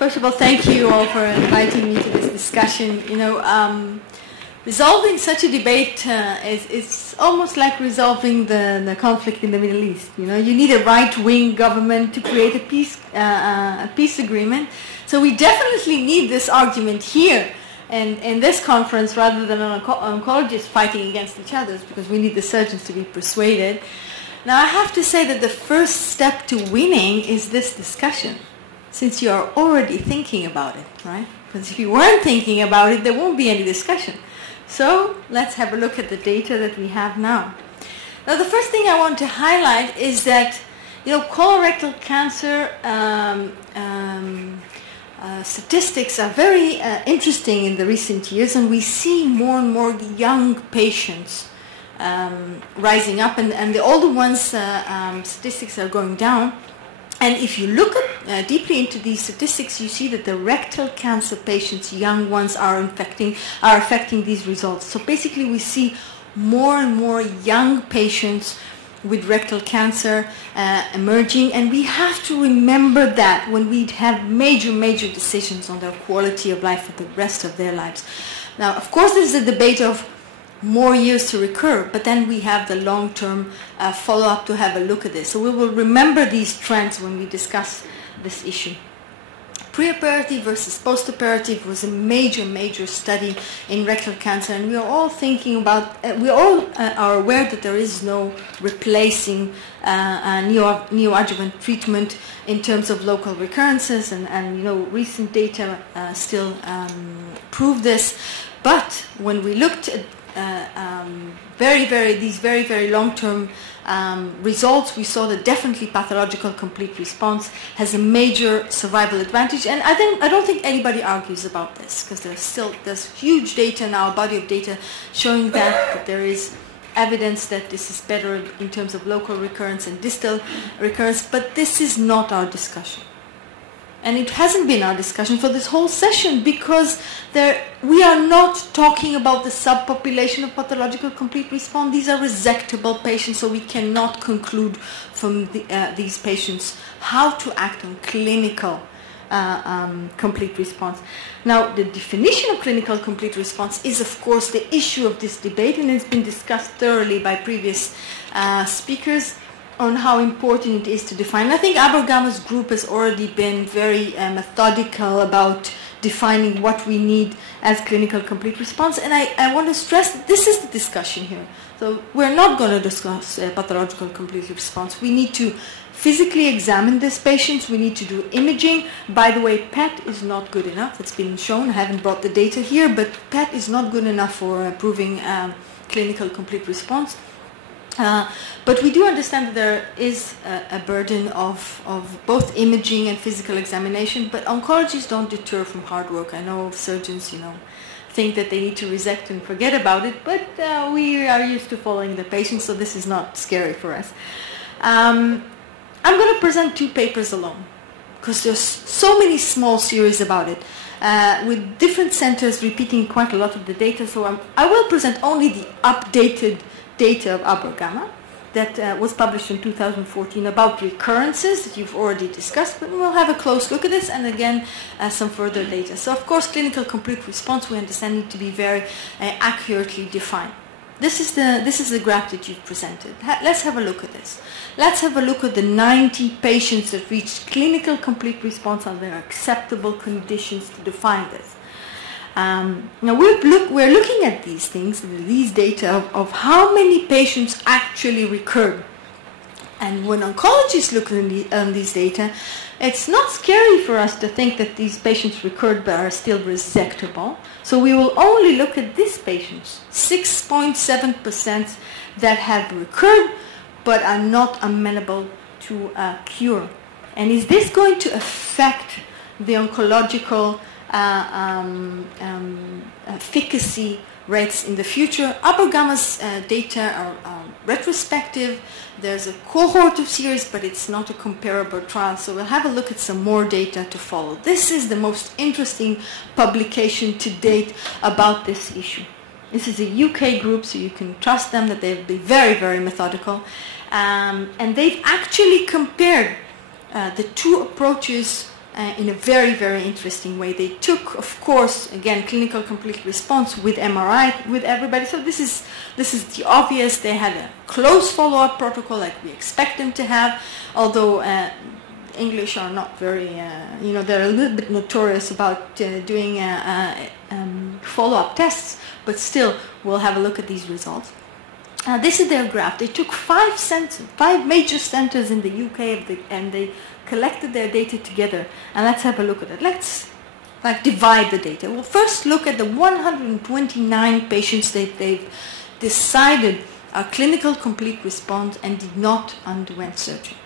First of all, thank you all for inviting me to this discussion. Resolving such a debate is almost like resolving the conflict in the Middle East. You need a right-wing government to create a peace agreement. So we definitely need this argument here and in this conference rather than oncologists fighting against each other, because we need the surgeons to be persuaded. Now, I have to say that the first step to winning is this discussion, since you are already thinking about it, right? Because if you weren't thinking about it, there won't be any discussion. So let's have a look at the data that we have now. Now, the first thing I want to highlight is that, colorectal cancer statistics are very interesting in the recent years, and we see more and more young patients rising up, and the older ones, statistics are going down. And if you look deeply into these statistics, you see that the rectal cancer patients, young ones, are affecting these results. So basically, we see more and more young patients with rectal cancer emerging, and we have to remember that when we have major decisions on their quality of life for the rest of their lives. Now, of course, this is a debate of more years to recur, but then we have the long-term follow-up to have a look at this. So we will remember these trends when we discuss this issue. Pre-operative versus post-operative was a major study in rectal cancer, and we are all thinking about, we all are aware that there is no replacing neoadjuvant treatment in terms of local recurrences, and recent data still prove this. But when we looked at these very long-term results, we saw that definitely pathological complete response has a major survival advantage, and I don't think anybody argues about this, because there's huge data now, a body of data showing that there is evidence that this is better in terms of local recurrence and distal recurrence. But this is not our discussion. And it hasn't been our discussion for this whole session, because we are not talking about the subpopulation of pathological complete response. These are resectable patients, so we cannot conclude from these patients how to act on clinical complete response. Now, the definition of clinical complete response is, of course, the issue of this debate, and it's been discussed thoroughly by previous speakers on how important it is to define. I think Abergama's group has already been very methodical about defining what we need as clinical complete response, and I want to stress that this is the discussion here. So we're not going to discuss pathological complete response. We need to physically examine these patients. We need to do imaging. By the way, PET is not good enough. It's been shown. I haven't brought the data here, but PET is not good enough for proving clinical complete response. But we do understand that there is a burden of both imaging and physical examination, but oncologists don't deter from hard work. I know surgeons, think that they need to resect and forget about it, but we are used to following the patient, so this is not scary for us. I'm going to present 2 papers alone, because there's so many small series about it, with different centers repeating quite a lot of the data, so I will present only the updated data of Abergama that was published in 2014 about recurrences that you've already discussed, but we'll have a close look at this, and again some further data. So of course, clinical complete response, we understand, need to be very accurately defined. This is the graph that you've presented. Let's have a look at this. Let's have a look at the 90 patients that reached clinical complete response under acceptable conditions to define this. Now we're looking at these things, these data of how many patients actually recurred. And when oncologists look at these data, it's not scary for us to think that these patients recurred but are still resectable. So we will only look at these patients, 6.7% that have recurred but are not amenable to cure. And is this going to affect the oncological efficacy rates in the future? Abergama's data are retrospective. There's a cohort of series, but it's not a comparable trial. So we'll have a look at some more data to follow. This is the most interesting publication to date about this issue. This is a UK group, so you can trust them that they'll be very methodical. And they've actually compared the 2 approaches in a very, very interesting way. They took, of course, again, clinical complete response with MRI with everybody. So this is the obvious. They had a close follow-up protocol like we expect them to have, although English are not very, they're a little bit notorious about doing follow-up tests, but still we'll have a look at these results. This is their graph. They took 5 major centers in the UK and they collected their data together. And let's have a look at it. Let's divide the data. We'll first look at the 129 patients that they've decided a clinical complete response and did not underwent surgery.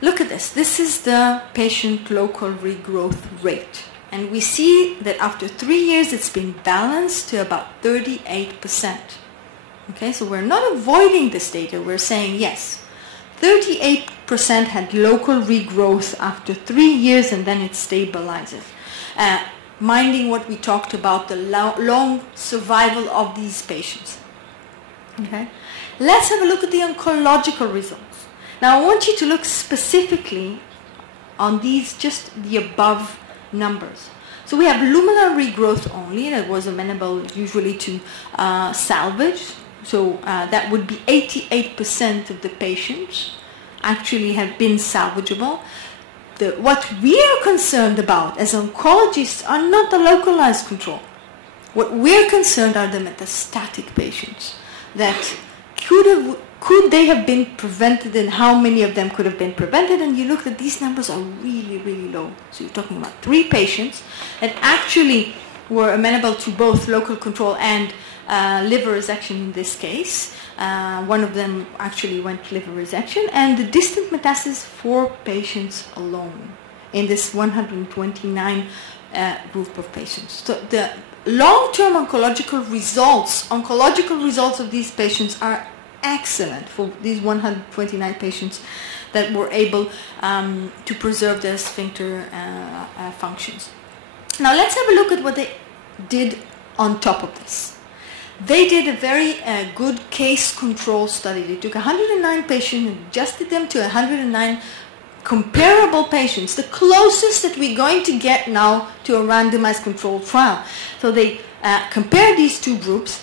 Look at this. This is the patient local regrowth rate. And we see that after 3 years it's been balanced to about 38%. Okay, so we're not avoiding this data. We're saying yes, 38% had local regrowth after 3 years and then it stabilizes. Minding what we talked about, the long survival of these patients. Okay, let's have a look at the oncological results. Now I want you to look specifically on these, just the above numbers. So we have luminal regrowth only, that was amenable usually to salvage. So that would be 88% of the patients actually have been salvageable. What we are concerned about as oncologists are not the localized control. What we're concerned are the metastatic patients that could they have been prevented, and how many of them could have been prevented. And you look at these numbers are really, really low. So you're talking about 3 patients that actually were amenable to both local control and liver resection in this case. One of them actually went to liver resection, and the distant metastasis 4 patients alone in this 129 group of patients. So the long-term oncological results of these patients are excellent for these 129 patients that were able to preserve their sphincter functions. Now let's have a look at what they did on top of this. They did a very good case control study. They took 109 patients and adjusted them to 109 comparable patients, the closest that we're going to get now to a randomized controlled trial. So they compared these 2 groups,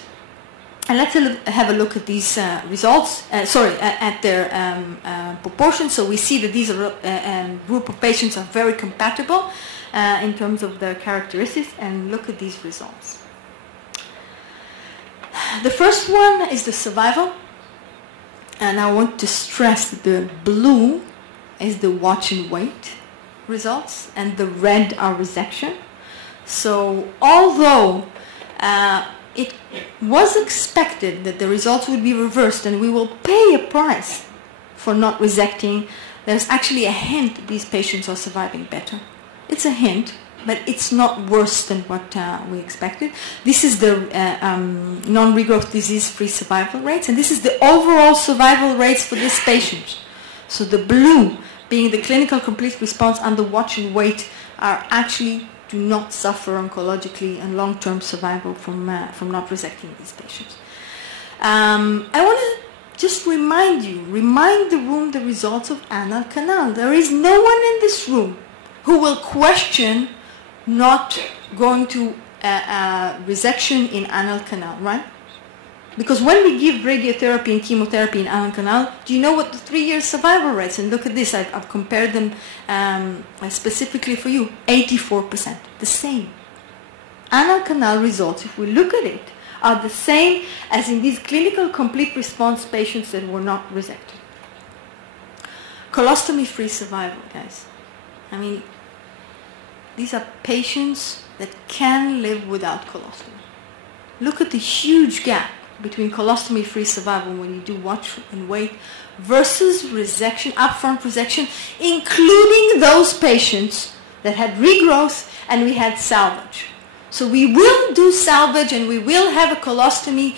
and let's have a look at these results, at their proportions. So we see that these group of patients are very compatible in terms of their characteristics, and look at these results. The first one is the survival, and I want to stress that the blue is the watch and wait results, and the red are resection. So although it was expected that the results would be reversed and we will pay a price for not resecting, there's actually a hint that these patients are surviving better. It's a hint, but it's not worse than what we expected. This is the non-regrowth disease-free survival rates, and this is the overall survival rates for this patient. So the blue being the clinical complete response and the watch and wait are actually do not suffer oncologically and long-term survival from not resecting these patients. I want to just remind the room the results of anal canal. There is no one in this room who will question not going to resection in anal canal, right? Because when we give radiotherapy and chemotherapy in anal canal, do you know what the 3-year survival rates? And look at this, I've compared them specifically for you, 84%, the same. Anal canal results, if we look at it, are the same as in these clinical complete response patients that were not resected. Colostomy-free survival, guys. I mean, these are patients that can live without colostomy. Look at the huge gap between colostomy-free survival when you do watch and wait versus resection, upfront resection, including those patients that had regrowth and we had salvage. So we will do salvage and we will have a colostomy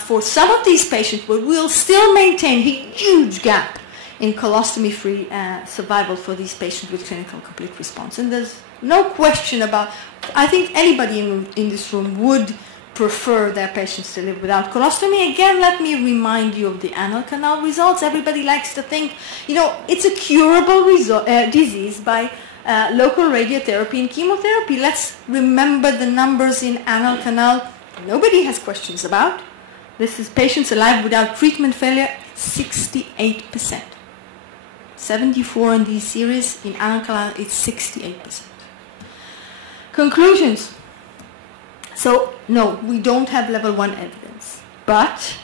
for some of these patients, but we'll still maintain a huge gap in colostomy-free survival for these patients with clinical complete response. And there's no question about, I think anybody in this room would prefer their patients to live without colostomy. Again, let me remind you of the anal canal results. Everybody likes to think, you know, it's a curable disease by local radiotherapy and chemotherapy. Let's remember the numbers in anal canal. Nobody has questions about. This is patients alive without treatment failure, 68%. 74 in these series. In anal canal, it's 68%. Conclusions. So, no, we don't have level 1 evidence. But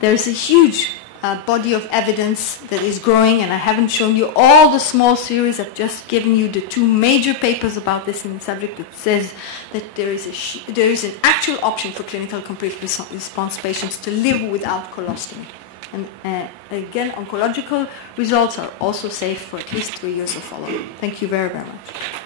there's a huge body of evidence that is growing, and I haven't shown you all the small series. I've just given you the 2 major papers about this in the subject that says that there is an actual option for clinical complete response patients to live without colostomy. And again, oncological results are also safe for at least 3 years of follow-up. Thank you very, very much.